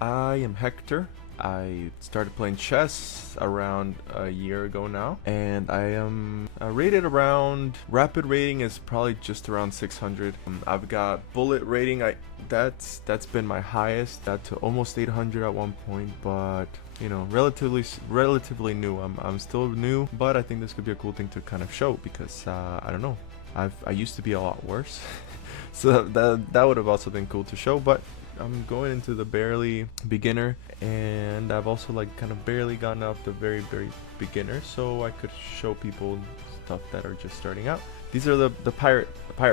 I am Hector. I started playing chess around a year ago now, and I am rated around, rapid rating is probably just around 600. I've got bullet rating, that's been my highest, got to almost 800 at one point, but you know, relatively new. I'm still new, but I think this could be a cool thing to kind of show because I don't know, I used to be a lot worse, so that would have also been cool to show, but I'm going into the barely beginner, and I've also like kind of barely gotten up the very beginner, so I could show people stuff that are just starting out. These are the pirate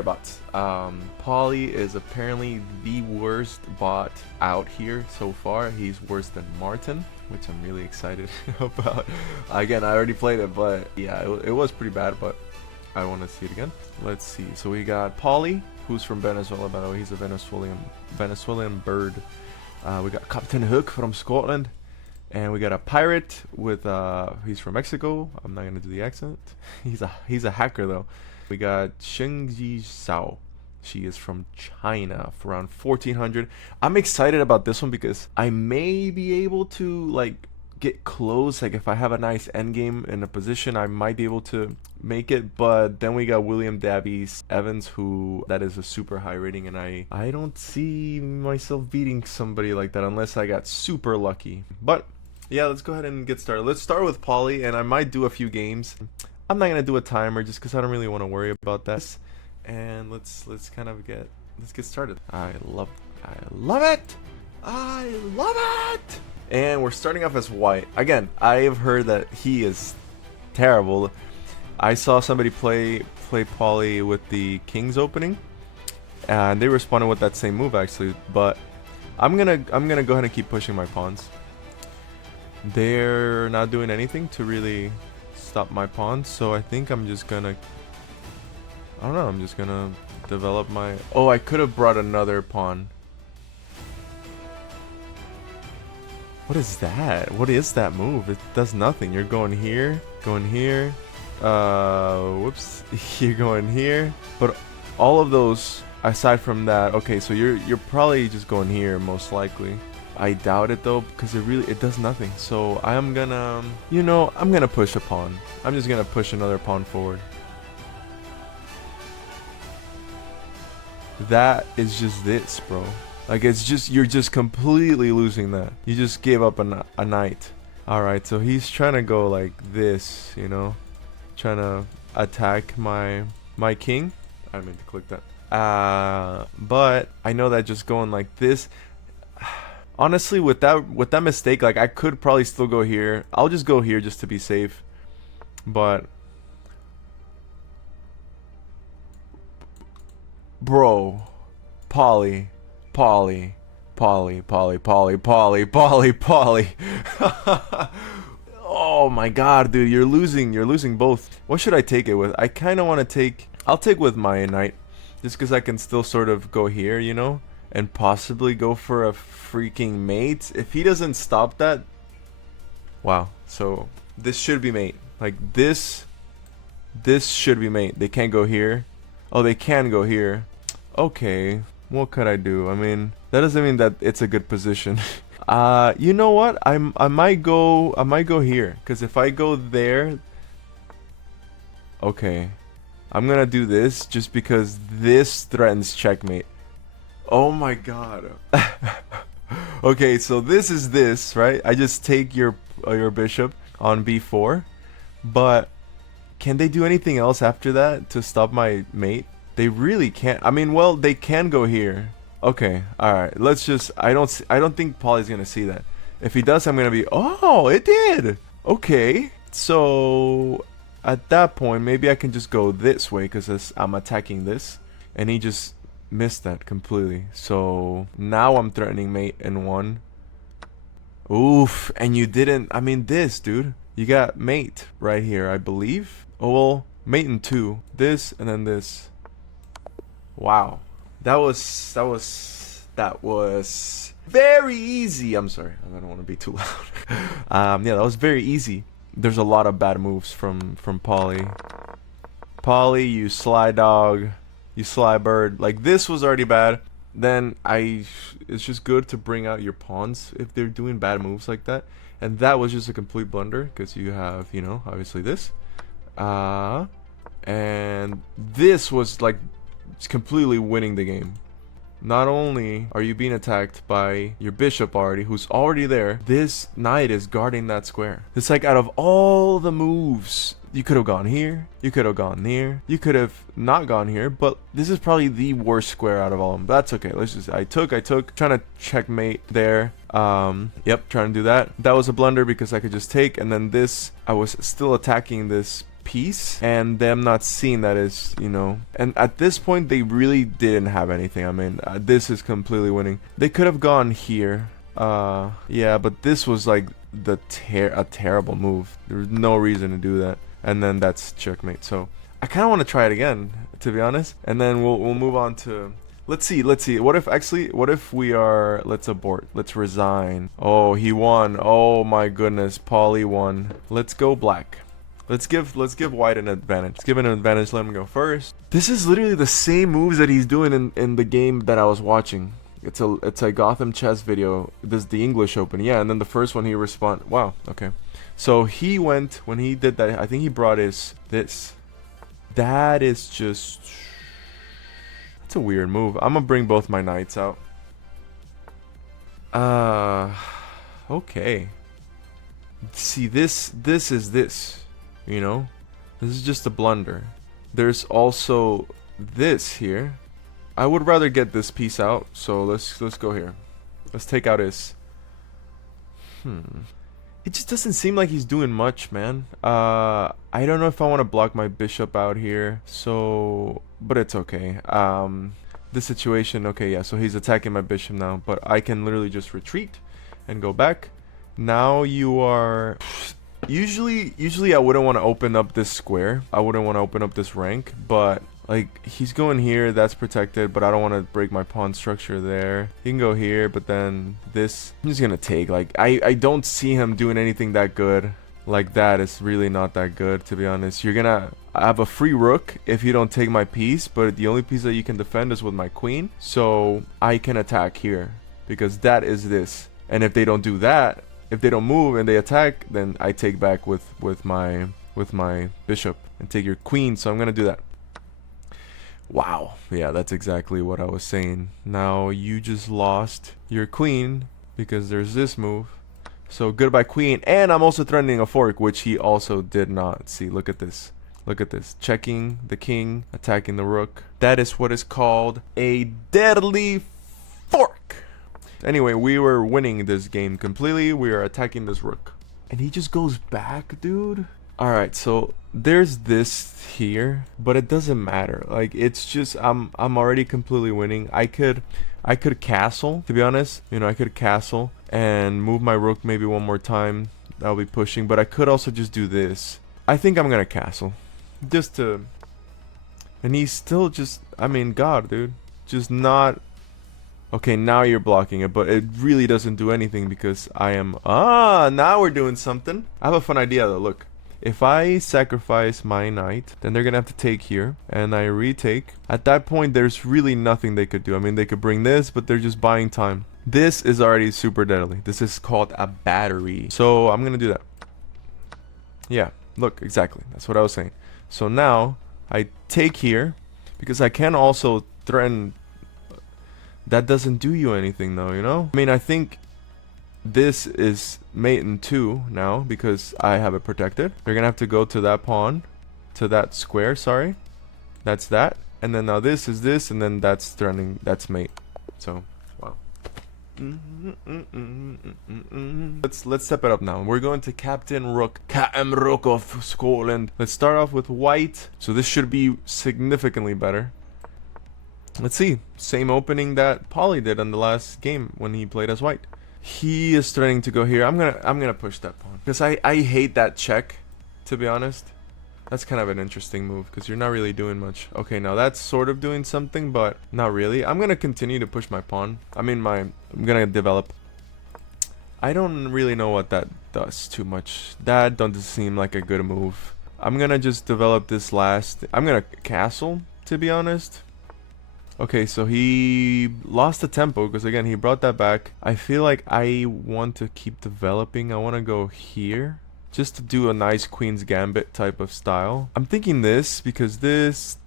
bots. Polly is apparently the worst bot out here so far. He's worse than Martin, which I'm really excited about. Again, I already played it, but yeah, it was pretty bad, but I want to see it again. Let's see. So we got Polly, who's from Venezuela, by the way. He's a Venezuelan bird. We got Captain Hook from Scotland, and we got a pirate with he's from Mexico. I'm not gonna do the accent. He's a hacker though. We got Shengji Sao. She is from China for around 1400. I'm excited about this one because I may be able to like get close. Like if I have a nice end game in a position, I might be able to make it. But then we got William Davies Evans, who that is a super high rating, and I don't see myself beating somebody like that unless I got super lucky. But yeah, let's go ahead and get started. Let's start with Polly, and I might do a few games. I'm not gonna do a timer just because I don't really want to worry about that. And let's get started. I love it. I love it. And we're starting off as white. Again, I have heard that he is terrible. I saw somebody play Polly with the King's opening, and they responded with that same move actually. But I'm gonna go ahead and keep pushing my pawns. They're not doing anything to really stop my pawns, so I think I'm just gonna, I don't know, I'm just gonna develop my. Oh, I could have brought another pawn. What is that? What is that move? It does nothing. You're going here, whoops, you're going here. But all of those, aside from that, okay, so you're probably just going here most likely. I doubt it though, because it does nothing. So I'm gonna, you know, I'm gonna push a pawn. I'm just gonna push another pawn forward. That is just this, bro. Like, it's just, you're just completely losing that. You just gave up a knight. Alright, so he's trying to go like this, you know? Trying to attack my king. I didn't mean to click that. But I know that just going like this, honestly, with that mistake, like, I could probably still go here. I'll just go here just to be safe. But bro, Polly. Oh my god, dude, you're losing both. What should I take it with? I kind of want to I'll take with my knight, just because I can still sort of go here, you know, and possibly go for a freaking mate. If he doesn't stop that, wow. So this should be mate. Like this should be mate. They can't go here. Oh, they can go here. Okay. What could I do? I mean, that doesn't mean that it's a good position. You know what? I might go here, because if I go there, okay, I'm gonna do this just because this threatens checkmate. Oh my god. Okay, so this is this, right? I just take your bishop on b4, but can they do anything else after that to stop my mate? They really can't. I mean, well, they can go here. Okay, alright. Let's just... I don't think Polly's gonna see that. If he does, I'm gonna be... Oh, it did! Okay. So, at that point, maybe I can just go this way, because I'm attacking this. And he just missed that completely. So, now I'm threatening mate in one. Oof. And you didn't... I mean, this, dude. You got mate right here, I believe. Oh, well, mate in two. This, and then this. Wow, that was very easy. I'm sorry, I don't want to be too loud. Yeah, that was very easy. There's a lot of bad moves from Polly. Polly, you sly dog. you sly bird. Like, this was already bad. Then it's just good to bring out your pawns if they're doing bad moves like that. And that was just a complete blunder because you have, you know, obviously this. And this was like completely winning the game. Not only are you being attacked by your bishop already, who's already there, this knight is guarding that square. It's like, out of all the moves, you could have gone here, you could have gone there, you could have not gone here, but this is probably the worst square out of all of them. That's okay. Let's just, I took, trying to checkmate there. Yep, trying to do that. That was a blunder because I could just take, and then this, I was still attacking this piece, and them not seeing that is, you know, and at this point they really didn't have anything. I mean, this is completely winning. They could have gone here, yeah, but this was like a terrible move. There was no reason to do that, and then that's checkmate. So I kind of want to try it again, to be honest, and then we'll move on to, let's see, what if we are, let's abort, let's resign. Oh, he won. Oh my goodness, Paulie won. Let's go black. Let's give white an advantage. Let's give him an advantage. Let him go first. This is literally the same moves that he's doing in the game that I was watching. It's a Gotham chess video. This is the English Open. Yeah, and then the first one he respond. Wow. Okay. So he went, when he did that, I think he brought this. That is just, that's a weird move. I'm gonna bring both my knights out. Okay. See, this is this. You know, this is just a blunder. There's also this here. I would rather get this piece out, so let's go here. Let's take out his. It just doesn't seem like he's doing much, man. I don't know if I want to block my bishop out here, so, but it's okay. This situation, okay, yeah, so he's attacking my bishop now, but I can literally just retreat and go back. Now you are. Usually I wouldn't want to open up this square. I wouldn't want to open up this rank, but like, he's going here, that's protected, but I don't want to break my pawn structure there. He can go here, but then this, I'm just gonna take. Like, I don't see him doing anything that good. Like, that is really not that good, to be honest. You're gonna have a free rook if you don't take my piece, but the only piece that you can defend is with my queen, so I can attack here because that is this. And if they don't do that, if they don't move and they attack, then I take back with my bishop and take your queen. So I'm gonna do that. Wow, yeah, that's exactly what I was saying. Now you just lost your queen because there's this move. So goodbye queen, and I'm also threatening a fork, which he also did not see. Look at this. Look at this. Checking the king, attacking the rook. That is what is called a deadly fork. Anyway, we were winning this game completely. We are attacking this rook. And he just goes back, dude. Alright, so there's this here, but it doesn't matter. Like, it's just, I'm already completely winning. I could castle, to be honest. You know, I could castle and move my rook maybe one more time. I'll be pushing, but I could also just do this. I think I'm gonna castle. Just to... And he's still just, I mean, God, dude. Just not... Okay, now you're blocking it, but it really doesn't do anything because I am... now we're doing something. I have a fun idea though, look. If I sacrifice my knight, then they're gonna have to take here, and I retake. At that point, there's really nothing they could do. I mean, they could bring this, but they're just buying time. This is already super deadly. This is called a battery. So I'm gonna do that. Yeah, look, exactly. That's what I was saying. So now, I take here, because I can also threaten... That doesn't do you anything though, you know? I mean, I think this is mate in 2 now because I have it protected. They're gonna have to go to that pawn, to that square, sorry. That's that. And then now this is this, and then that's threatening, that's mate. So, wow. Let's step it up now. We're going to Captain Rook. Captain Rook of Scotland. Let's start off with white. So this should be significantly better. Let's see. Same opening that Paulie did in the last game when he played as white. He is threatening to go here. I'm gonna push that pawn because I hate that check, to be honest. That's kind of an interesting move because you're not really doing much. Okay, now that's sort of doing something, but not really. I'm gonna continue to push my pawn. I'm gonna develop. I don't really know what that does too much. That doesn't seem like a good move. I'm gonna just develop this last. I'm gonna castle, to be honest. Okay, so he lost the tempo because again he brought that back. I feel like I want to keep developing. I want to go here just to do a nice Queen's Gambit type of style. I'm thinking this because this,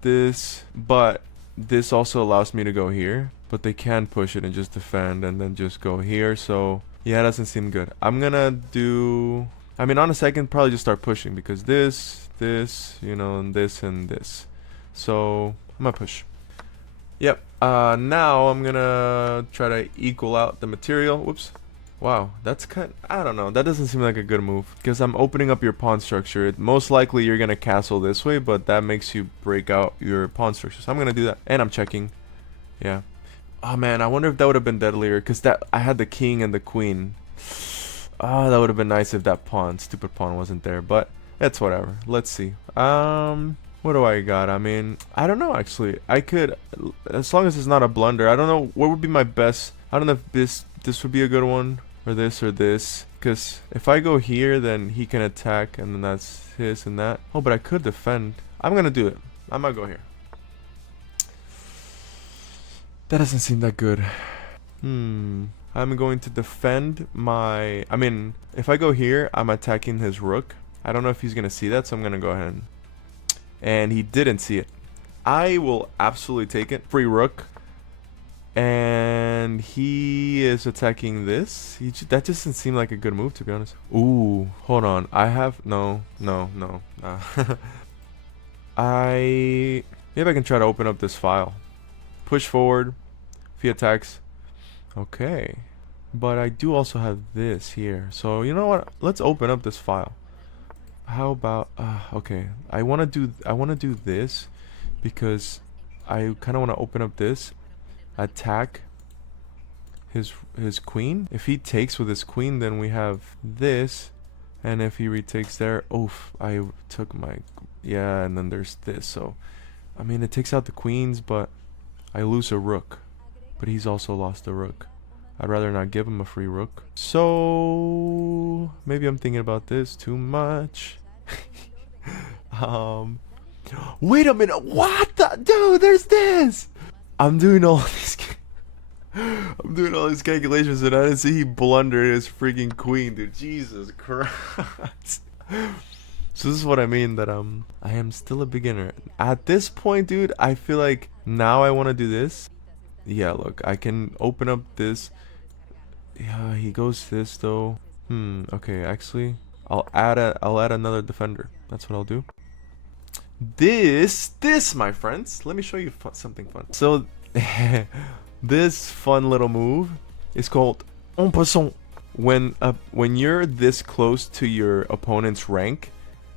but this also allows me to go here. But they can push it and just defend and then just go here. So yeah, it doesn't seem good. I'm gonna do. I mean, honestly, I can probably just start pushing because this, you know, and this. So I'm gonna push. Yep. Now I'm gonna try to equal out the material. Whoops. Wow, that's I don't know. That doesn't seem like a good move because I'm opening up your pawn structure. Most likely you're gonna castle this way, but that makes you break out your pawn structure. So I'm gonna do that, and I'm checking. Yeah. Oh man, I wonder if that would have been deadlier because that I had the king and the queen. Ah, that would have been nice if that stupid pawn wasn't there, but it's whatever. Let's see. What do I got? I mean, I don't know actually. I could, as long as it's not a blunder. I don't know what would be my best. I don't know if this would be a good one or this. Because if I go here, then he can attack, and then that's his and that. Oh, but I could defend. I'm gonna do it. I'm gonna go here. That doesn't seem that good. I'm going to defend my... I mean, if I go here, I'm attacking his rook. I don't know if he's going to see that, so I'm going to go ahead. And he didn't see it. I will absolutely take it. Free rook. And he is attacking this. That just doesn't seem like a good move, to be honest. Ooh, hold on. I have... No. Maybe I can try to open up this file. Push forward. If he attacks. Okay. But I do also have this here. So, you know what? Let's open up this file. How about... okay. I want to do this because I kind of want to open up this. Attack his queen. If he takes with his queen, then we have this. And if he retakes there... Oof. I took my... Yeah, and then there's this. So, I mean, it takes out the queens, but... I lose a rook, but he's also lost a rook. I'd rather not give him a free rook. So maybe I'm thinking about this too much. Wait a minute. What the dude? There's this. I'm doing all these calculations, and I didn't see he blundered his freaking queen, dude. Jesus Christ. So this is what I mean, that I am still a beginner. At this point, dude, I feel like now I want to do this. Yeah, look, I can open up this. Yeah, he goes this though. Okay, actually, I'll add another defender. That's what I'll do. This, my friends. Let me show you something fun. So, this fun little move is called en passant. When you're this close to your opponent's rank,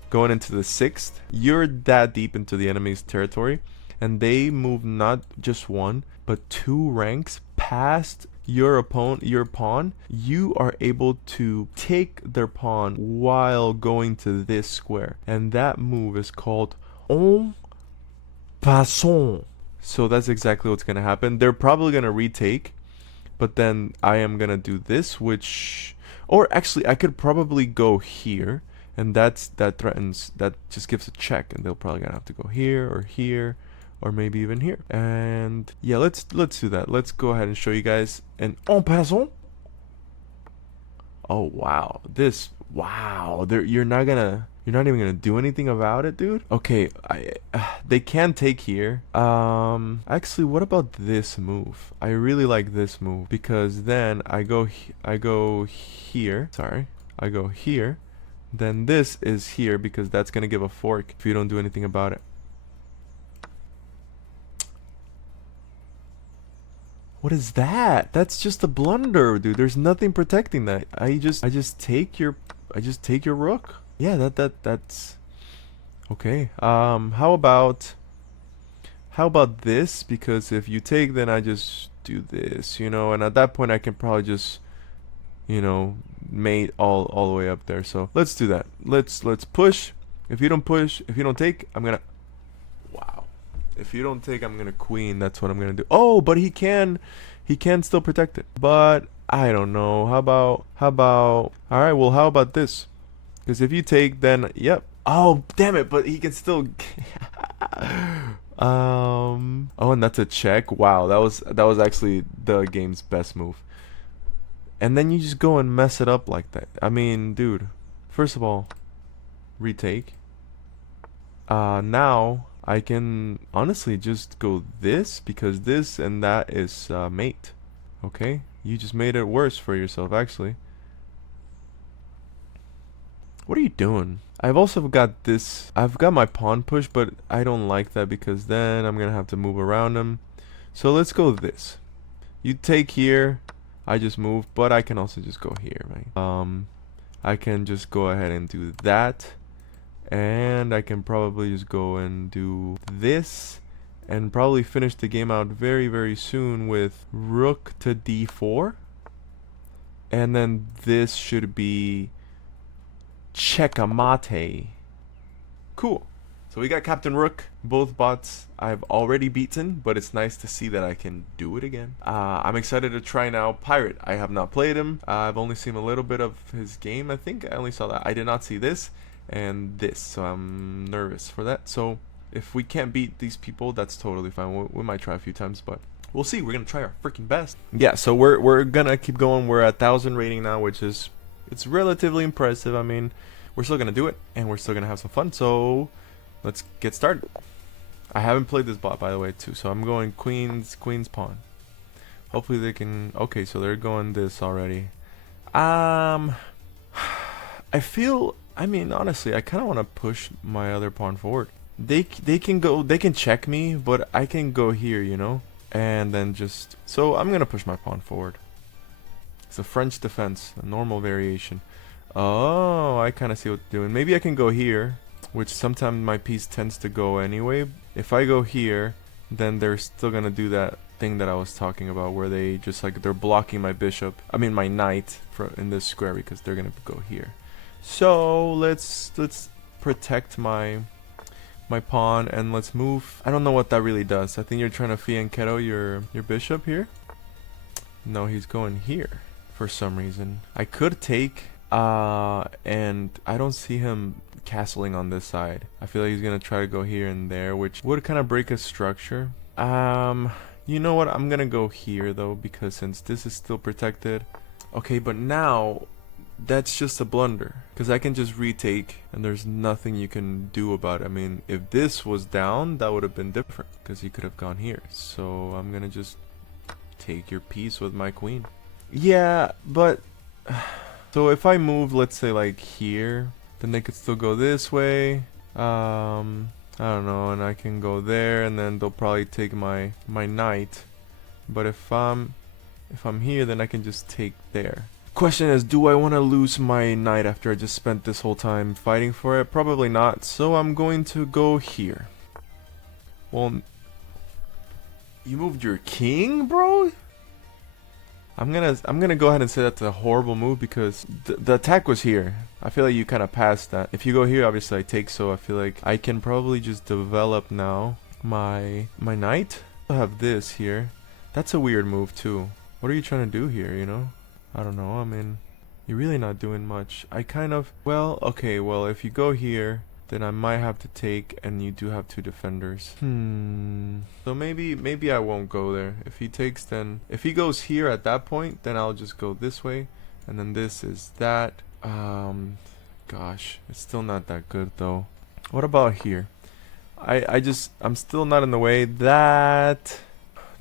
going into the 6th, you're that deep into the enemy's territory, and they move not just 1 but 2 ranks past your pawn. You are able to take their pawn while going to this square, and that move is called en passant. So that's exactly what's gonna happen. They're probably gonna retake, but then I am gonna do this, which, or actually I could probably go here. And that just gives a check, and they'll probably gonna have to go here, or maybe even here. And yeah, let's do that. Let's go ahead and show you guys an en passant. Oh wow, you're not even gonna do anything about it, dude. Okay, they can take here. Actually, what about this move? I really like this move because then I go here. Sorry, I go here. Then this is here because that's gonna give a fork if you don't do anything about it. What is that? That's just a blunder, dude. There's nothing protecting that. I just take your rook. Yeah, that's okay. How about this? Because if you take, then I just do this, you know, and at that point I can probably just, you know, mate all the way up there. So let's do that. Let's push. If you don't take, I'm gonna, wow. If you don't take, I'm gonna queen. That's what I'm gonna do. Oh, but he can still protect it. But I don't know. How about? All right. Well, how about this? Because if you take, then yep. Oh, damn it! But he can still. Oh, and that's a check. Wow, that was actually the game's best move. And then you just go and mess it up like that. I mean, dude. First of all, retake. Now I can honestly just go this because this and that is mate. Okay, you just made it worse for yourself actually. What are you doing? I've also got this. I've got my pawn push, but I don't like that because then I'm gonna have to move around him. So let's go this. You take here. I just move, but I can also just go here, right? I can just go ahead and do that. And I can probably just go and do this and probably finish the game out very, very soon with rook to d4. And then this should be checkmate. Cool. So we got Captain Rook. Both bots I've already beaten, but it's nice to see that I can do it again. I'm excited to try now Pirate. I have not played him. I've only seen a little bit of his game, I think. I only saw that. I did not see this and this, so I'm nervous for that. So if we can't beat these people, that's totally fine. We might try a few times, but we'll see. We're gonna try our freaking best. Yeah, so we're gonna keep going. We're at 1,000 rating now, which is it's relatively impressive. I mean, we're still gonna do it, and we're still gonna have some fun. So let's get started. I haven't played this bot, by the way, too. So I'm going queens pawn. Hopefully they can. Okay, so they're going this already. I feel. I mean, honestly, I kind of want to push my other pawn forward. They can go. They can check me, but I can go here, you know, and then just. So I'm gonna push my pawn forward. It's a French defense, a normal variation. Oh, I kind of see what they're doing. Maybe I can go here, which sometimes my piece tends to go anyway. If I go here, then they're still gonna do that thing that I was talking about, where they just like they're blocking my bishop. I mean my knight in this square because they're gonna go here. So let's protect my pawn and let's move. I don't know what that really does. I think you're trying to fianchetto your bishop here. No, he's going here for some reason. I could take and I don't see him castling on this side. I feel like he's gonna try to go here and there, which would kind of break his structure. You know what? I'm gonna go here though, because since this is still protected. Okay, but now that's just a blunder, because I can just retake and there's nothing you can do about it. I mean, if this was down, that would have been different, because he could have gone here. So I'm gonna just take your piece with my queen. Yeah, but so if I move, let's say like here, then they could still go this way. I don't know, and I can go there, and then they'll probably take my knight. But if I'm here, then I can just take there. Question is, do I want to lose my knight after I just spent this whole time fighting for it? Probably not. So I'm going to go here. Well, you moved your king, bro? I'm gonna go ahead and say that's a horrible move, because the attack was here. I feel like you kind of passed that. If you go here, obviously I take, so I feel like I can probably just develop now my knight. I have this here. That's a weird move too. What are you trying to do here, you know? I don't know. I mean, you're really not doing much. I kind of, well, okay, well, if you go here, then I might have to take, and you do have two defenders. So maybe I won't go there. If he takes, then if he goes here at that point, then I'll just go this way, and then this is that. Gosh, it's still not that good though. What about here? I'm still not in the way. That,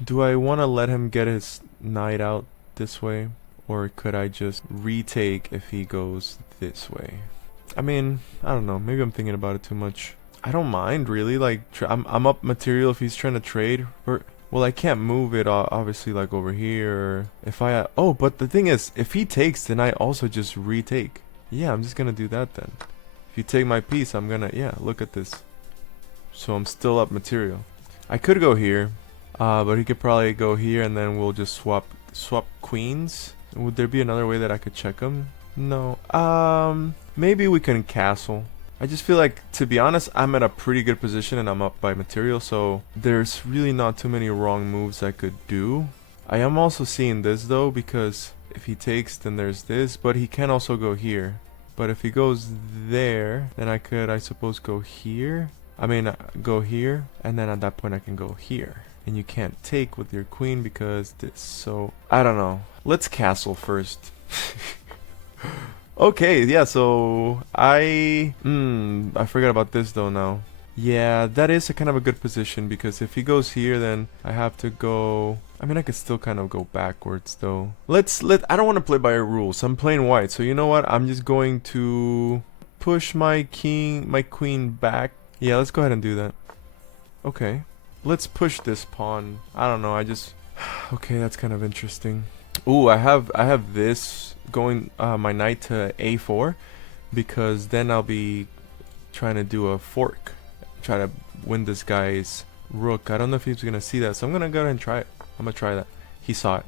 do I want to let him get his knight out this way, or could I just retake if he goes this way? I mean, I don't know. Maybe I'm thinking about it too much. I don't mind really. Like, I'm up material if he's trying to trade. Or, well, I can't move it obviously like over here. If I oh, but the thing is, if he takes, then I also just retake. Yeah, I'm just gonna do that then. If you take my piece, I'm gonna, yeah, look at this. So I'm still up material. I could go here, but he could probably go here, and then we'll just swap queens. Would there be another way that I could check him? No. Maybe we can castle. I just feel like, to be honest, I'm at a pretty good position and I'm up by material, so there's really not too many wrong moves I could do. I am also seeing this though, because if he takes, then there's this, but he can also go here. But if he goes there, then I could, I suppose, go here. I mean, go here, and then at that point I can go here. And you can't take with your queen because this, so I don't know. Let's castle first. Okay, yeah, so I forgot about this though now. Yeah, that is a kind of a good position because if he goes here, then I have to go. I mean, I could still kind of go backwards though. I don't want to play by your rules. I'm playing white, so you know what? I'm just going to push my queen back. Yeah, let's go ahead and do that. Okay. Let's push this pawn. I don't know, okay, that's kind of interesting. Ooh, I have this going my knight to a4 because then I'll be trying to do a fork. Try to win this guy's rook. I don't know if he's gonna see that, so I'm gonna go ahead and try it. I'm gonna try that. He saw it.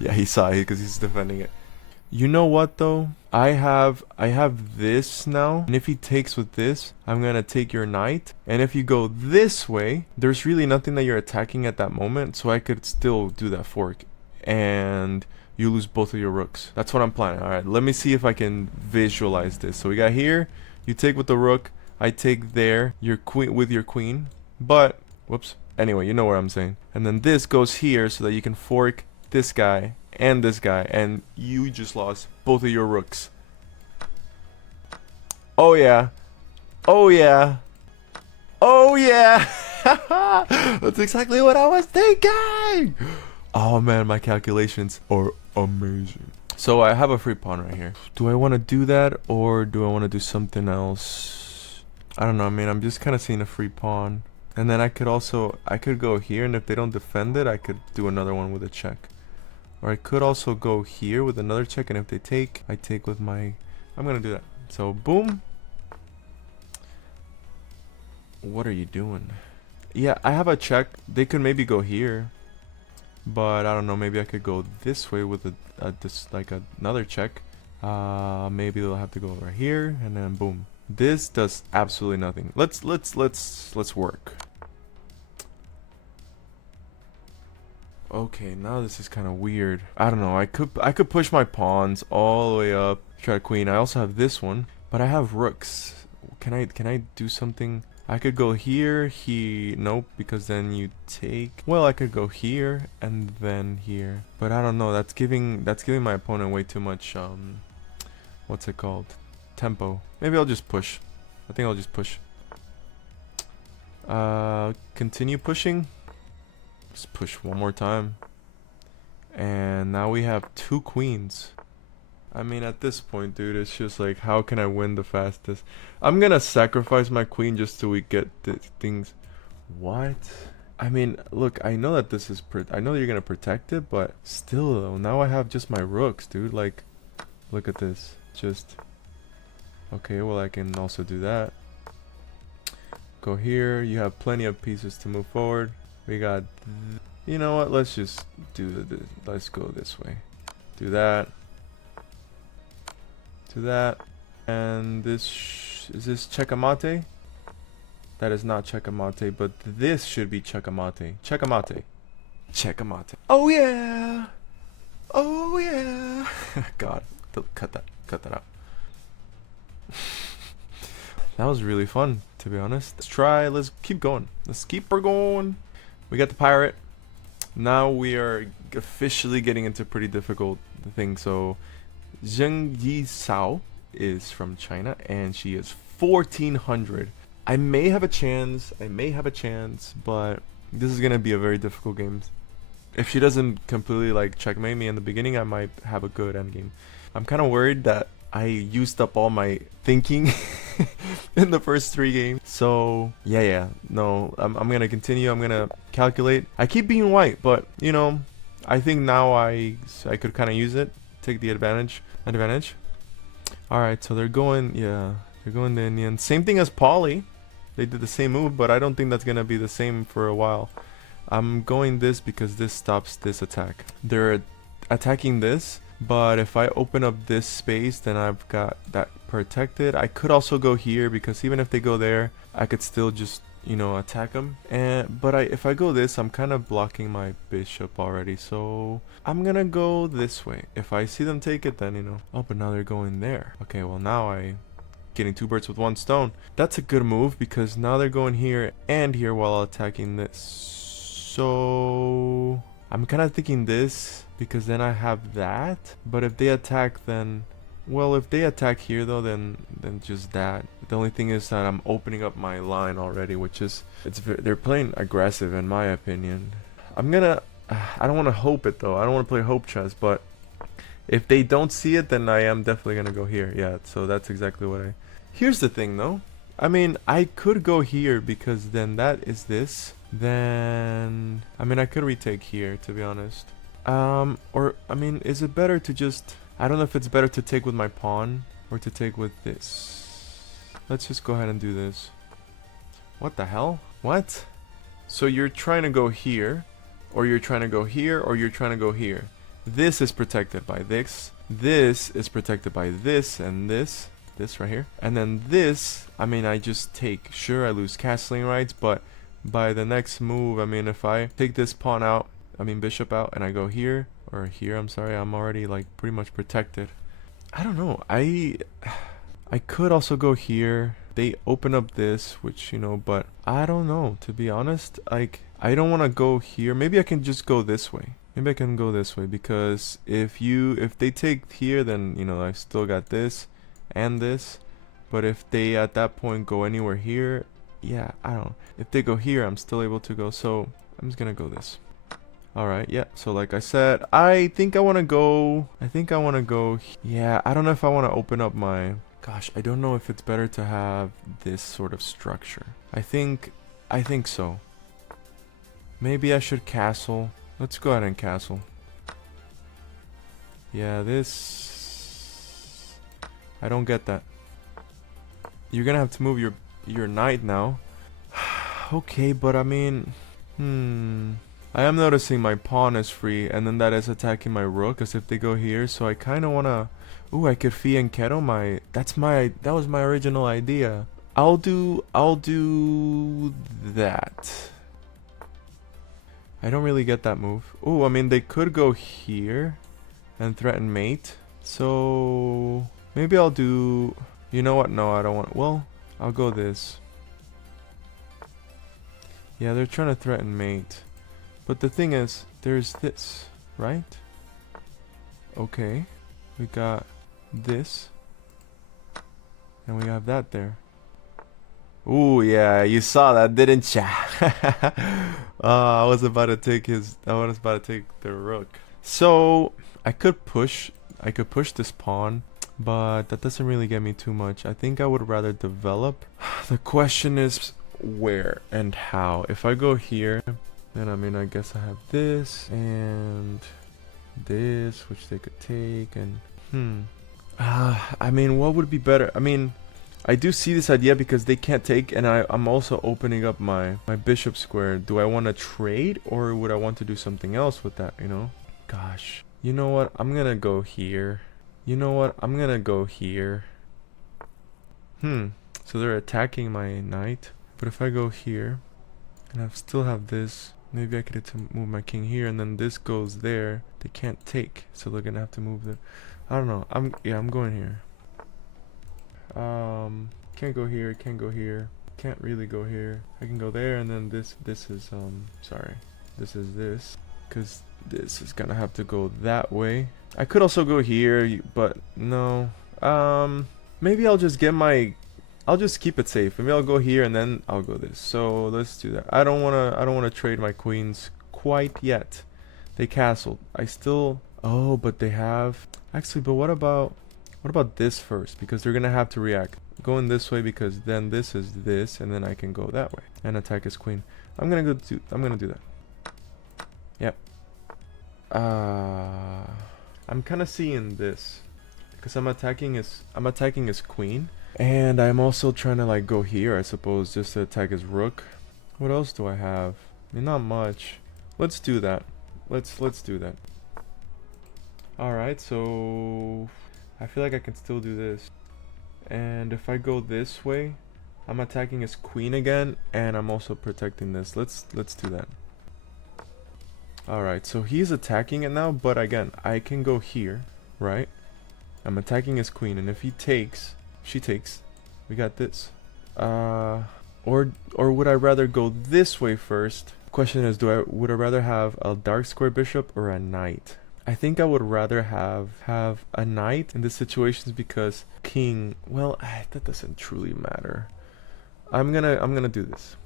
Yeah, he saw it because he's defending it. You know what though? I have this now, and if he takes with this, I'm gonna take your knight. And if you go this way, there's really nothing that you're attacking at that moment, so I could still do that fork, and you lose both of your rooks. That's what I'm planning. All right, let me see if I can visualize this. So we got here, you take with the rook, I take there, your queen with your queen, but whoops. Anyway, you know what I'm saying. And then this goes here so that you can fork this guy and this guy, and you just lost both of your rooks. Oh yeah. Oh yeah. Oh yeah. That's exactly what I was thinking. Oh man, my calculations are amazing. So I have a free pawn right here. Do I want to do that or do I want to do something else? I don't know. I mean, I'm just kind of seeing a free pawn. And then I could go here, and if they don't defend it, I could do another one with a check. Or I could also go here with another check, and if they take, I take with my... I'm gonna do that. So, boom. What are you doing? Yeah, I have a check. They could maybe go here. But, I don't know, maybe I could go this way with another check. Maybe they'll have to go over here, and then boom. This does absolutely nothing. Let's work. Okay, now this is kind of weird. I don't know. I could push my pawns all the way up. Try a queen. I also have this one, but I have rooks. Can I do something? I could go here. Nope, because then you take. Well, I could go here and then here, but I don't know. That's giving my opponent way too much. What's it called? Tempo. Maybe I'll just push. I think I'll just push. Continue pushing. Just push one more time. And now we have 2 queens. I mean, at this point, dude, it's just like, how can I win the fastest? I'm gonna sacrifice my queen just so we get the things. What? I mean, look, I know that this is I know you're gonna protect it, but still though, now I have just my rooks, dude. Like, look at this. Just okay, well, I can also do that. Go here. You have plenty of pieces to move forward. We got... You know what? Let's just do let's go this way. Do that. Do that. And this... Is this checkmate? That is not checkmate, but this should be checkmate. Checkmate. Checkmate. Oh yeah! Oh yeah! God. Cut that out. That was really fun, to be honest. Let's keep going. Let's keep her going. We got the pirate. Now we are officially getting into pretty difficult things. So Zheng Yi Sao is from China, and she is 1400. I may have a chance, but this is gonna be a very difficult game. If she doesn't completely like checkmate me in the beginning, I might have a good endgame. I'm kind of worried that I used up all my thinking in the first 3 games. So yeah, no, I'm gonna continue. I'm gonna calculate. I keep being white, but you know, I think now I could kind of use it, take the advantage. All right, so they're going the Indian. Same thing as Polly. They did the same move, but I don't think that's gonna be the same for a while. I'm going this because this stops this attack. They're attacking this. But if I open up this space, then I've got that protected. I could also go here because even if they go there, I could still just, you know, attack them. But if I go this, I'm kind of blocking my bishop already. So I'm gonna go this way. If I see them take it, then, you know. Oh, but now they're going there. Okay, well now I getting 2 birds with 1 stone. That's a good move because now they're going here and here while attacking this. So I'm kind of thinking this because then I have that. But if they attack, then, well, if they attack here though, then just that. The only thing is that I'm opening up my line already, which is they're playing aggressive in my opinion. I don't want to hope it though. I don't want to play hope chess, but if they don't see it, then I am definitely gonna go here. Yeah, so that's exactly what I... Here's the thing though. I mean, I could go here because then that is this. Then, I mean, I could retake here, to be honest. Or, I mean, is it better to just... I don't know if it's better to take with my pawn or to take with this. Let's just go ahead and do this. What the hell? What? So you're trying to go here, or you're trying to go here, or you're trying to go here. This is protected by this. This is protected by this and this. This right here. And then this, I mean, I just take. Sure, I lose castling rights, but by the next move, I mean, if I take this pawn out, I mean, bishop out, and I go here, or here, I'm sorry, I'm already, like, pretty much protected. I don't know. I could also go here. They open up this, which, you know, but I don't know, to be honest. Like, I don't want to go here. Maybe I can just go this way. Maybe I can go this way because if they take here, then, you know, I've still got this and this. But if they at that point go anywhere here, yeah, I don't know. If they go here, I'm still able to go. So I'm just gonna go this. All right, yeah. So like I said, I think I want to go. Yeah, I don't know if I want to open up my. Gosh, I don't know if it's better to have this sort of structure. I think so. Maybe I should castle. Let's go ahead and castle. Yeah, this... I don't get that. You're gonna have to move your knight now. Okay, but I mean... I am noticing my pawn is free, and then that is attacking my rook, as if they go here, so I kinda wanna... Ooh, I could fee and kettle my... That was my original idea. I'll do that. I don't really get that move. Oh, I mean, they could go here and threaten mate. So maybe I'll do... You know what? No, I don't want... Well, I'll go this. Yeah, they're trying to threaten mate. But the thing is, there's this, right? Okay. We got this. And we have that there. Ooh, yeah, you saw that, didn't ya? I was about to take the rook. So I could push this pawn, but that doesn't really get me too much. I think I would rather develop. The question is where and how. If I go here, then I mean, I guess I have this and this, which they could take, and I mean, what would be better? I mean, I do see this idea because they can't take, and I'm also opening up my bishop square. Do I want to trade, or would I want to do something else with that, you know? Gosh. You know what? I'm going to go here. You know what? I'm going to go here. So they're attacking my knight. But if I go here, and I still have this, maybe I could have to move my king here, and then this goes there. They can't take, so they're going to have to move the... I don't know. I'm going here. Can't go here, can't go here, can't really go here. I can go there, and then this is sorry, this is this, because this is gonna have to go that way. I could also go here, but no. Maybe I'll just keep it safe. Maybe I'll go here and then I'll go this. So let's do that. I don't wanna trade my queens quite yet. They castled. Oh, but they have actually. But what about this first? Because they're gonna have to react. Going this way because then this is this, and then I can go that way and attack his queen. I'm gonna do that. Yep. I'm kind of seeing this because I'm attacking his queen, and I'm also trying to like go here, I suppose, just to attack his rook. What else do I have? I mean, not much. Let's do that. Let's do that. All right, so I feel like I can still do this. And if I go this way, I'm attacking his queen again, and I'm also protecting this. Let's do that. All right, so he's attacking it now, but again, I can go here, right? I'm attacking his queen, and if he takes, she takes, We got this. Or would I rather go this way first? Question is, would I rather have a dark square bishop or a knight? I think I would rather have a knight in this situation because king, well, that doesn't truly matter. I'm gonna do this.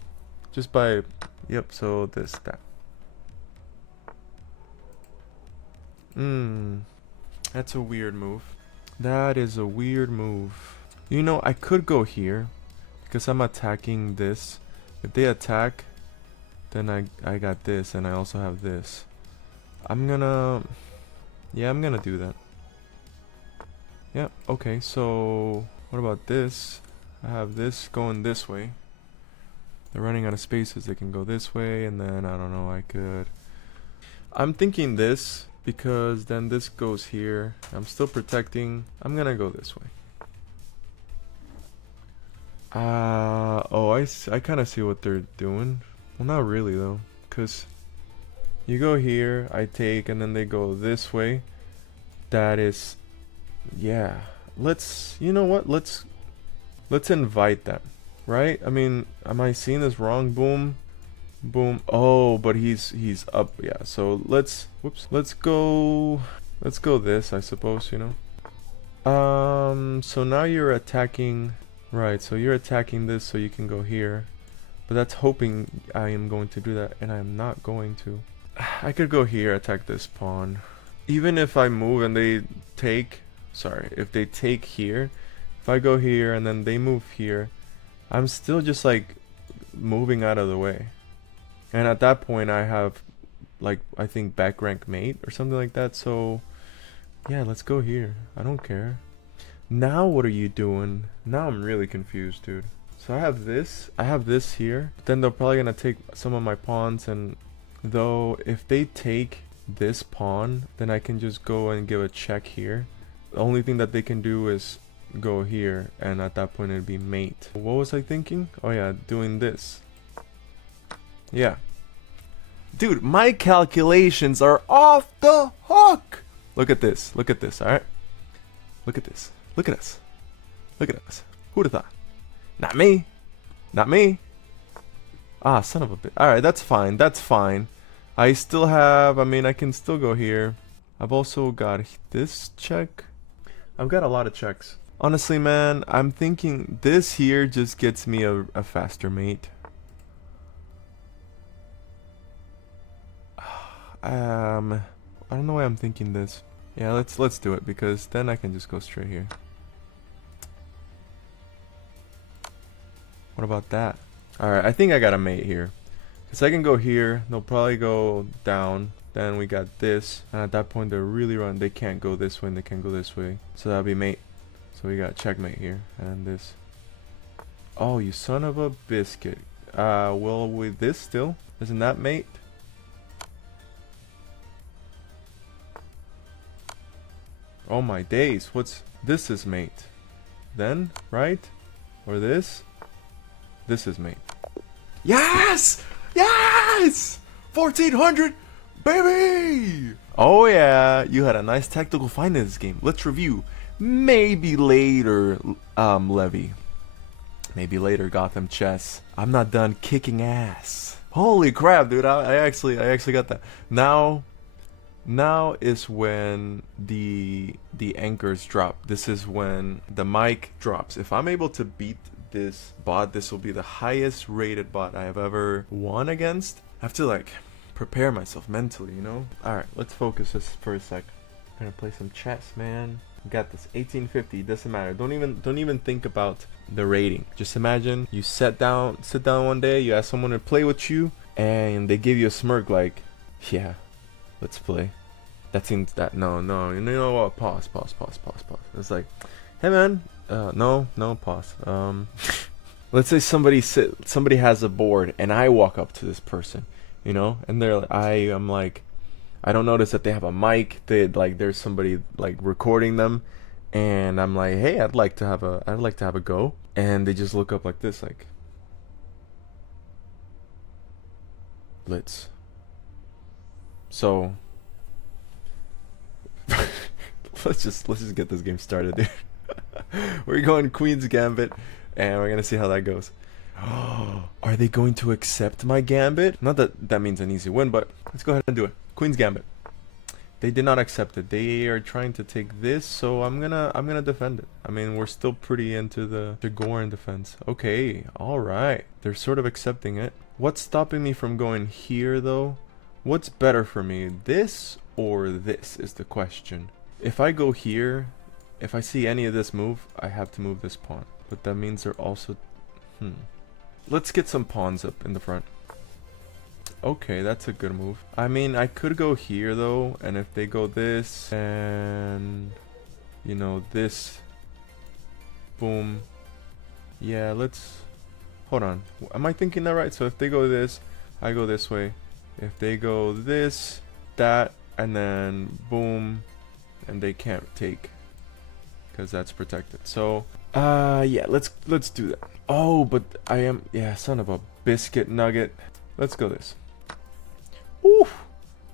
Just by, yep, so this, that. That's a weird move. That is a weird move. You know, I could go here because I'm attacking this. If they attack, then I got this and I also have this. I'm gonna do that. Yeah, okay, so what about this? I have this going this way. They're running out of spaces. They can go this way, and then I don't know, I'm thinking this because then this goes here. I'm still protecting. I'm gonna go this way. Oh, I kind of see what they're doing. Well, not really though, because you go here, I take, and then they go this way. That is, yeah. You know what? Let's invite them, right? I mean, am I seeing this wrong? Boom, boom. Oh, but he's up. Yeah. So let's go this, I suppose. You know. So now you're attacking. Right, so you're attacking this so you can go here. But that's hoping I am going to do that, and I am not going to. I could go here, attack this pawn. Even if I move and they take, if they take here, if I go here and then they move here, I'm still just like moving out of the way. And at that point I have like, I think back rank mate or something like that. So yeah, let's go here. I don't care. Now what are you doing? Now I'm really confused, dude. So I have this here. Then they're probably gonna take some of my pawns, and though if they take this pawn, then I can just go and give a check here. The only thing that they can do is go here, and at that point it'd be mate. What was I thinking? Oh yeah, doing this. Yeah. Dude, my calculations are off the hook! Look at this, alright? Look at this. Look at us. Look at us. Who'd have thought? Not me. Not me. Ah, son of a bitch. Alright, that's fine. That's fine. I still have, I mean, I can still go here. I've also got this check. I've got a lot of checks. Honestly, man, I'm thinking this here just gets me a faster mate. I don't know why I'm thinking this. Yeah, let's do it, because then I can just go straight here. What about that? Alright, I think I got a mate here. Because I can go here, they'll probably go down. Then we got this, and at that point they're really run. They can't go this way and they can't go this way. So that'll be mate. So we got checkmate here, and this. Oh, you son of a biscuit. Well, with this still, isn't that mate? Oh my days, what's this is mate. Then, right? Or this? This is mate. Yes! Yes! 1400, baby! Oh yeah, you had a nice tactical find in this game. Let's review. Maybe later, Levy. Maybe later, Gotham Chess. I'm not done kicking ass. Holy crap, dude! I actually got that. Now is when the anchors drop. This is when the mic drops. If I'm able to beat this bot, this will be the highest rated bot I have ever won against. I have to like prepare myself mentally, you know? Alright, let's focus this for a sec. I'm gonna play some chess, man. Got this. 1850, doesn't matter. Don't even think about the rating. Just imagine you sit down one day, you ask someone to play with you, and they give you a smirk like, yeah, let's play. That seems that no, you know what? Pause. It's like, hey man, no, pause. Let's say somebody has a board, and I walk up to this person, you know, and I'm like, I don't notice that they have a mic. There's somebody like recording them, and I'm like, hey, I'd like to have a go, and they just look up like this, like, blitz. So let's just get this game started, dude. We're going Queen's Gambit. And we're gonna see how that goes. Are they going to accept my gambit? Not that that means an easy win, but let's go ahead and do it. Queen's gambit. They did not accept it. They are trying to take this, so I'm gonna defend it. I mean, we're still pretty into the Jagoran defense. Okay, all right. They're sort of accepting it. What's stopping me from going here, though? What's better for me, this or this is the question. If I go here, if I see any of this move, I have to move this pawn. But that means they're also... Let's get some pawns up in the front. Okay, that's a good move. I mean, I could go here, though. And if they go this and... You know, this... Boom. Yeah, let's... Hold on. Am I thinking that right? So if they go this, I go this way. If they go this, that, and then boom, and they can't take because that's protected. So yeah, let's do that. Oh, but I am, yeah, son of a biscuit nugget. Let's go this. Ooh.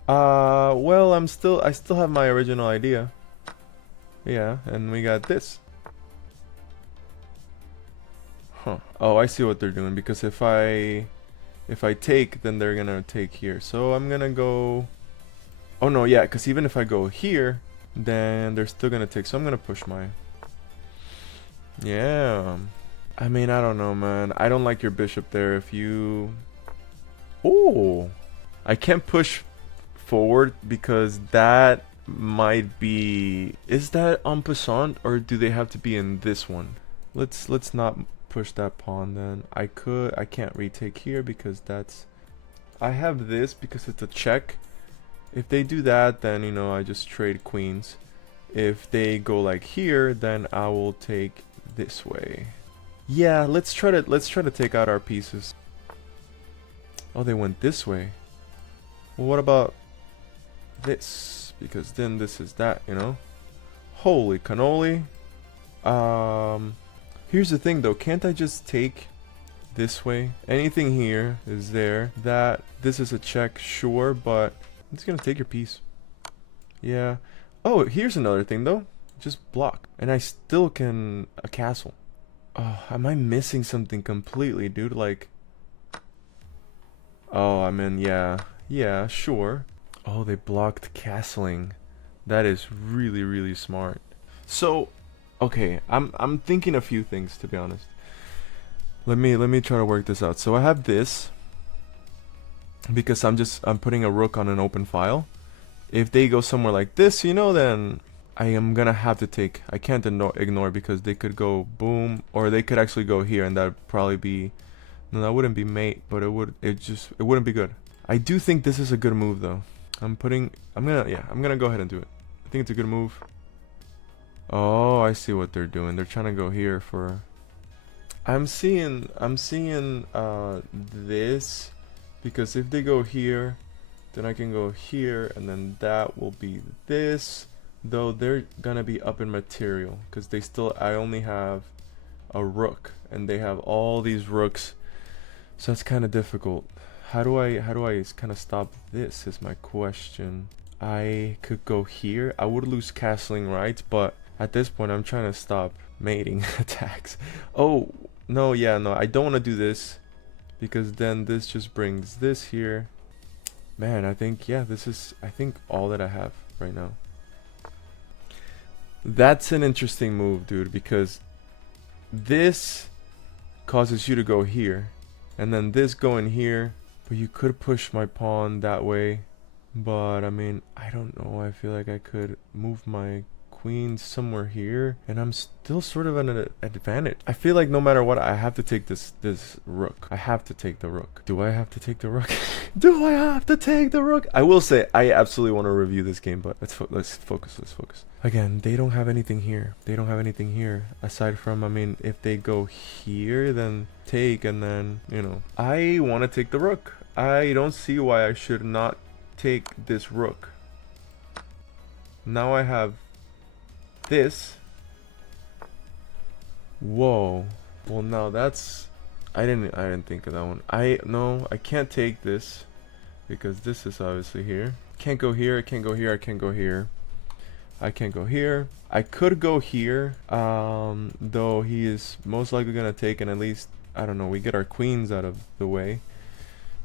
Well, I still have my original idea. Yeah, and we got this. Huh. Oh, I see what they're doing, because if I take, then they're gonna take here. So I'm gonna go... Oh no, yeah, because even if I go here, then they're still gonna take. So I'm gonna push my... Yeah. I mean, I don't know, man. I don't like your bishop there. If you... Oh! I can't push forward because that might be... Is that en passant, or do they have to be in this one? Let's not push that pawn then. I can't retake here because that's... I have this because it's a check. If they do that, then, you know, I just trade queens. If they go like here, then I will take this way. Yeah, let's try to take out our pieces. Oh, they went this way. Well, what about this? Because then this is that, you know? Holy cannoli. Here's the thing though, can't I just take this way? Anything here is there. That, this is a check, sure, but it's gonna take your piece. Yeah. Oh, here's another thing though. Just block. And I still can a castle. Oh, am I missing something completely, dude? Like... Oh, I mean, yeah. Yeah, sure. Oh, they blocked castling. That is really, really smart. So... Okay, I'm thinking a few things, to be honest. Let me try to work this out. So I have this because I'm putting a rook on an open file. If they go somewhere like this, you know, then I am gonna have to take. I can't ignore because they could go boom, or they could actually go here, and that'd probably be... No, that wouldn't be mate, but it wouldn't be good. I do think this is a good move though. I'm gonna go ahead and do it. I think it's a good move. Oh, I see what they're doing. They're trying to go here for... I'm seeing this, because if they go here, then I can go here, and then that will be this. Though they're gonna be up in material, because I only have a rook, and they have all these rooks, so it's kind of difficult. How do I kind of stop this is my question. I could go here. I would lose castling rights, but at this point, I'm trying to stop mating attacks. Oh, no, yeah, no, I don't want to do this, because then this just brings this here. Man, I think, yeah, this is, I think, all that I have right now. That's an interesting move, dude, because this causes you to go here, and then this going here, but you could push my pawn that way. But, I mean, I don't know, I feel like I could move my queen somewhere here, and I'm still sort of at an advantage. I feel like no matter what, I have to take this rook. I have to take the rook. Do I have to take the rook? Do I have to take the rook? I will say I absolutely want to review this game, but let's focus. Again, they don't have anything here. They don't have anything here aside from, I mean, if they go here, then take, and then, you know, I want to take the rook. I don't see why I should not take this rook. Now I have this. Whoa. Well, now that's... I didn't think of that one. No, I can't take this because this is obviously here. Can't go here, I can't go here, I can't go here. I can't go here. I could go here, though he is most likely gonna take, and at least, I don't know, we get our queens out of the way.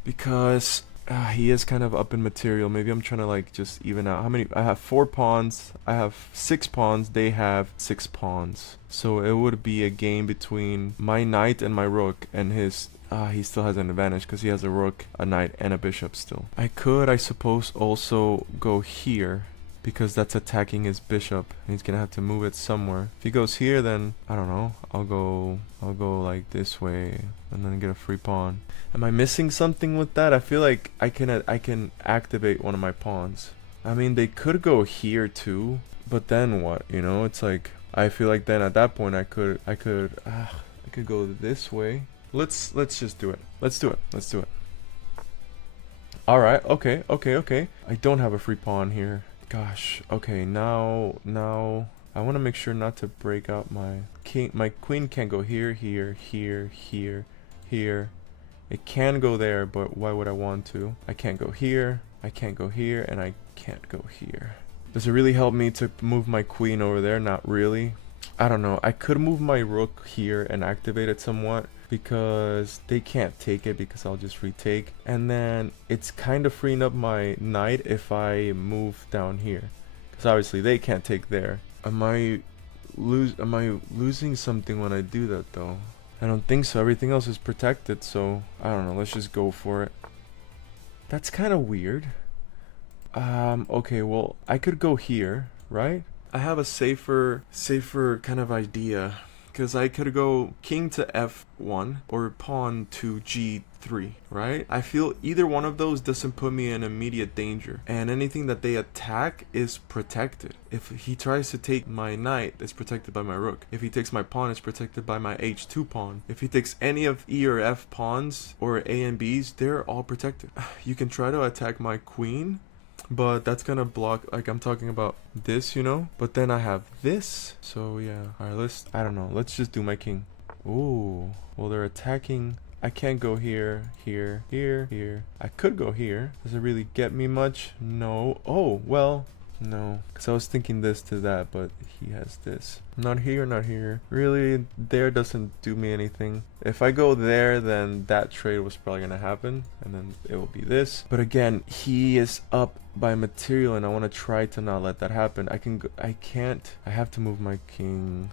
Because he is kind of up in material. Maybe I'm trying to like just even out. How many? I have 4 pawns. I have 6 pawns. They have 6 pawns. So it would be a game between my knight and my rook, and his. He still has an advantage because he has a rook, a knight, and a bishop still. I could, I suppose, also go here, because that's attacking his bishop. He's gonna have to move it somewhere. If he goes here, then I don't know. I'll go like this way and then get a free pawn. Am I missing something with that? I feel like I can activate one of my pawns. I mean, they could go here too, but then what? You know, it's like I feel like then at that point I could go this way. Let's just do it. Let's do it. All right. Okay. I don't have a free pawn here. Gosh. Okay. Now I want to make sure not to break out my king. My queen can't go here. It can go there, but why would I want to? I can't go here. I can't go here, and I can't go here. Does it really help me to move my queen over there? Not really. I don't know. I could move my rook here and activate it somewhat, because they can't take it because I'll just retake. And then it's kind of freeing up my knight if I move down here, because obviously they can't take there. Am I losing something when I do that though? I don't think so. Everything else is protected, so I don't know. Let's just go for it. That's kind of weird. Okay, well, I could go here, right? I have a safer kind of idea, because I could go king to f1 or pawn to g3, right? I feel either one of those doesn't put me in immediate danger, and anything that they attack is protected. If he tries to take my knight, it's protected by my rook. If he takes my pawn, it's protected by my h2 pawn. If he takes any of e or f pawns or a and b's, they're all protected. You can try to attack my queen, but that's gonna block, like I'm talking about this, you know? But then I have this, so yeah. Alright, I don't know, let's just do my king. Ooh, well, they're attacking. I can't go here. I could go here. Does it really get me much? No. Oh, well, no. Because I was thinking this to that, but he has this. Not here. Really, there doesn't do me anything. If I go there, then that trade was probably going to happen, and then it will be this. But again, he is up by material, and I want to try to not let that happen. I can't. I have to move my king.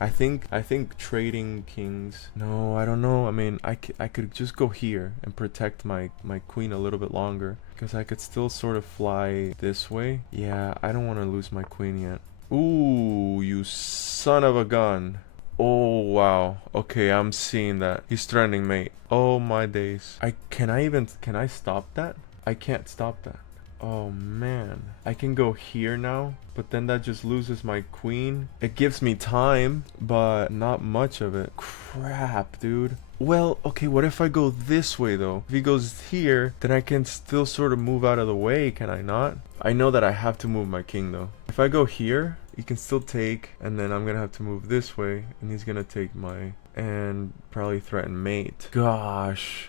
I think trading kings. No, I don't know. I mean, I could just go here and protect my queen a little bit longer, because I could still sort of fly this way. Yeah, I don't want to lose my queen yet. Ooh, you son of a gun. Oh, wow. Okay, I'm seeing that. He's threatening mate. Oh, my days. Can I stop that? I can't stop that. Oh man, I can go here now, but then that just loses my queen. It gives me time, but not much of it. Crap, dude. Well, okay, what if I go this way though? If he goes here, then I can still sort of move out of the way, can I not? I know that I have to move my king though. If I go here, he can still take, and then I'm gonna have to move this way, and he's gonna take my, and probably threaten mate. Gosh.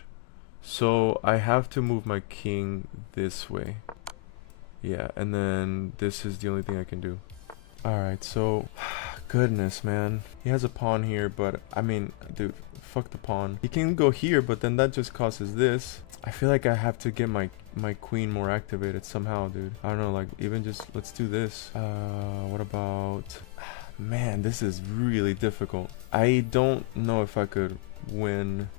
So I have to move my king this way. Yeah, and then this is the only thing I can do. Alright, so goodness, man. He has a pawn here, but I mean, dude, fuck the pawn. He can go here, but then that just causes this. I feel like I have to get my queen more activated somehow, dude. I don't know, like even just let's do this. What about, man, this is really difficult. I don't know if I could win.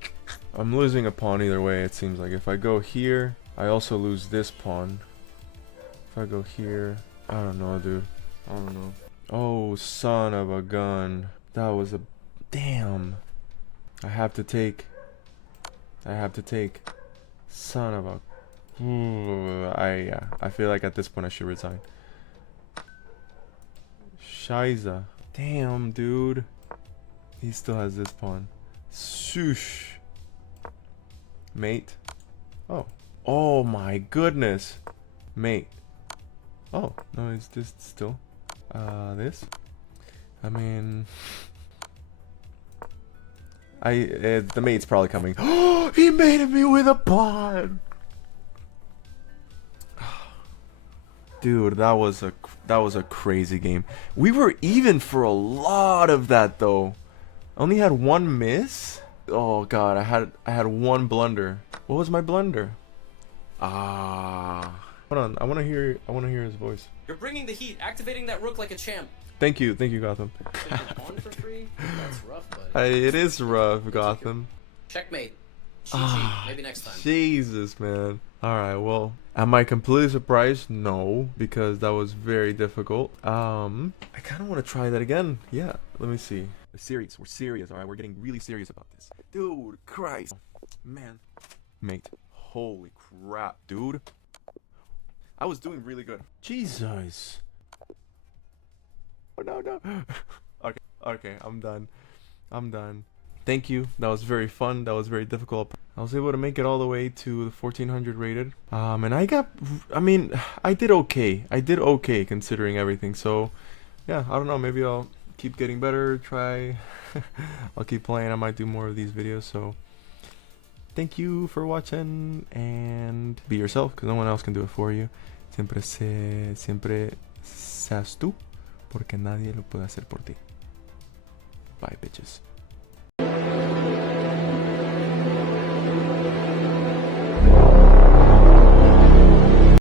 I'm losing a pawn either way, it seems like. If I go here, I also lose this pawn. If I go here, I don't know, dude. I don't know. Oh, son of a gun. That was a, damn. I have to take. Son of a, ooh, I feel like at this point I should resign. Shiza. Damn, dude. He still has this pawn. Swoosh. Mate. Oh. Oh my goodness. Mate. Oh, no, it's just still. This. I mean, the mate's probably coming. Oh, he mated me with a pawn. Dude, that was a crazy game. We were even for a lot of that though. I only had one miss. Oh god, I had one blunder. What was my blunder? Ah. Hold on, I want to hear his voice. You're bringing the heat, activating that rook like a champ. Thank you, Gotham. On for free? That's rough, buddy. Hey, it is rough, Gotham. Checkmate. GG. Maybe next time. Jesus, man. Alright, well, am I completely surprised? No, because that was very difficult. I kind of want to try that again. Yeah, let me see. We're serious, alright? We're getting really serious about this. Dude, Christ. Man. Mate, holy crap, dude. I was doing really good. Jesus. Oh, no. Okay, I'm done. Thank you. That was very fun. That was very difficult. I was able to make it all the way to the 1400 rated. And I did okay considering everything. So, yeah, I don't know. Maybe I'll keep getting better. I'll keep playing. I might do more of these videos. So, thank you for watching and be yourself because no one else can do it for you. Siempre seas tú porque nadie lo puede hacer por ti. Bye, bitches.